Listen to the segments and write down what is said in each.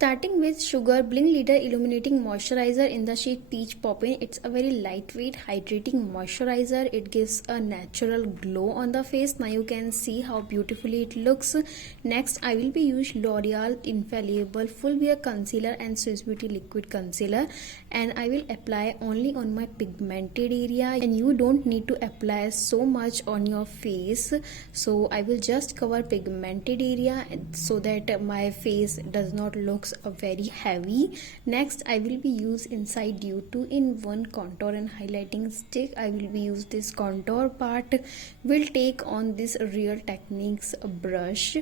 Starting with Sugar Bling Leader Illuminating Moisturizer in the shade Peach Poppin'. It's a very lightweight hydrating moisturizer. It gives a natural glow on the face. Now you can see how beautifully it looks. Next I will be using L'Oreal Infallible Full Wear Concealer and Swiss Beauty Liquid Concealer, and I will apply only on my pigmented area, and you don't need to apply so much on your face. So I will just cover pigmented area so that my face does not look very heavy. Next I will be use inside you 2-in-1 contour and highlighting stick. I will be use this contour part. Will take on this Real Techniques brush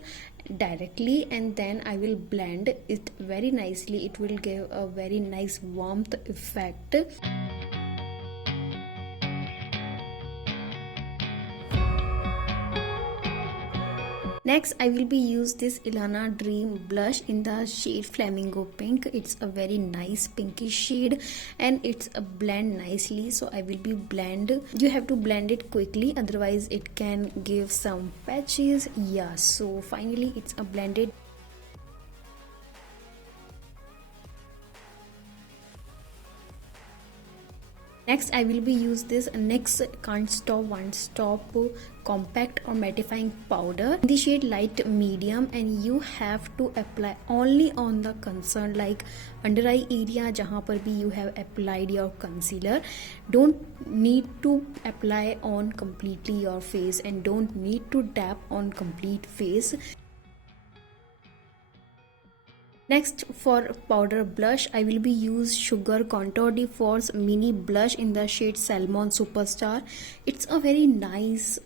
directly, and then I will blend it very nicely. It will give a very nice warmth effect. Next I will be use this Ilana Dream blush in the shade Flamingo Pink. It's a very nice pinkish shade and it's a blend nicely, so I will be blend. You have to blend it quickly, otherwise it can give some patches. Yeah, so finally it's a blended. Next I will be use this NYX Can't Stop Won't Stop compact or mattifying powder in the shade light medium, and you have to apply only on the concern like under eye area jahan par bhi you have applied your concealer. Don't need to apply on completely your face and don't need to dab on complete face. Next for powder blush I will be use Sugar Contour de Force mini blush in the shade Salmon Superstar. It's a very nice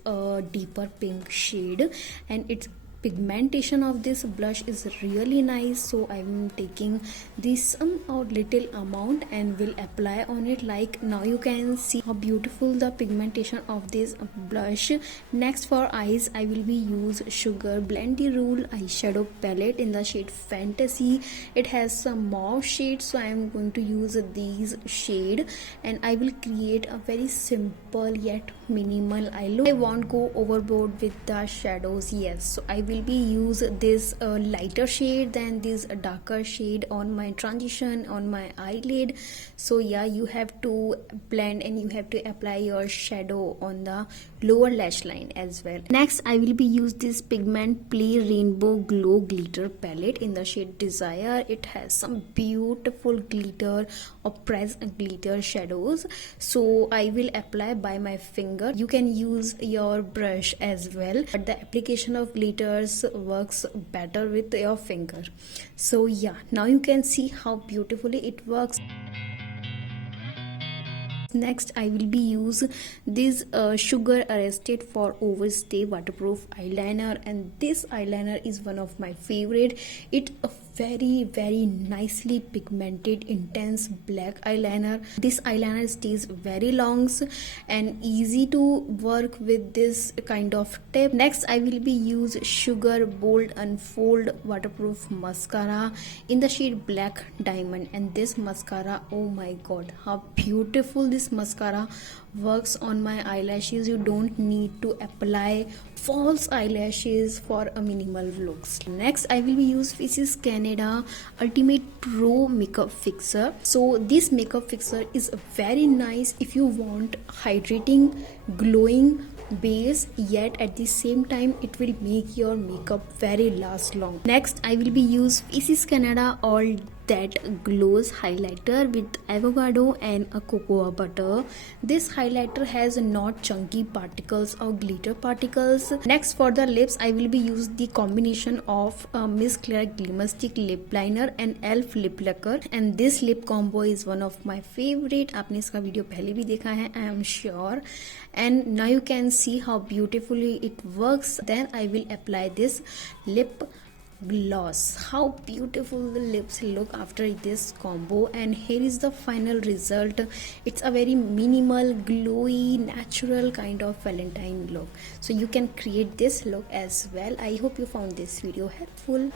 deeper pink shade, and it's pigmentation of this blush is really nice, so I'm taking this or little amount and will apply on it. Like now you can see how beautiful the pigmentation of this blush. Next for eyes I will be use Sugar Blendy Rule eyeshadow palette in the shade Fantasy. It has some mauve shades, so I'm going to use these shade and I will create a very simple yet minimal eye look. I won't go overboard with the shadows. Yes, so I will be use this lighter shade than this darker shade on my transition on my eyelid. So yeah, you have to blend and you have to apply your shadow on the lower lash line as well. Next I will be use this Pigment Play Rainbow Glow Glitter palette in the shade Desire. It has some beautiful glitter or press glitter shadows, so I will apply by my finger. You can use your brush as well, but the application of glitters works better with your finger. So yeah, now you can see how beautifully it works. Next I will be use this Sugar Arrested for Overstay waterproof eyeliner, and this eyeliner is one of my favorite. It's a very nicely pigmented intense black eyeliner. This eyeliner stays very long and easy to work with this kind of tip. Next I will be use Sugar Bold Unfold waterproof mascara in the shade Black Diamond, and this mascara, oh my god, how beautiful this mascara works on my eyelashes. You don't need to apply false eyelashes for a minimal looks. Next I will be use Faces Canada Ultimate Pro Makeup Fixer. So this makeup fixer is very nice if you want hydrating glowing base, yet at the same time it will make your makeup very last long. Next I will be use Faces Canada All That Glows highlighter with avocado and a cocoa butter. This highlighter has not chunky particles or glitter particles. Next for the lips I will be use the combination of Miss Claire Glimmer Stick lip liner and elf lip lacquer, and this lip combo is one of my favorite. आपने इसका video पहले भी देखा है, I am sure, and now you can see how beautifully it works. Then I will apply this lip gloss. How beautiful the lips look after this combo, and here is the final result. It's a very minimal glowy natural kind of Valentine look, so you can create this look as well. I hope you found this video helpful.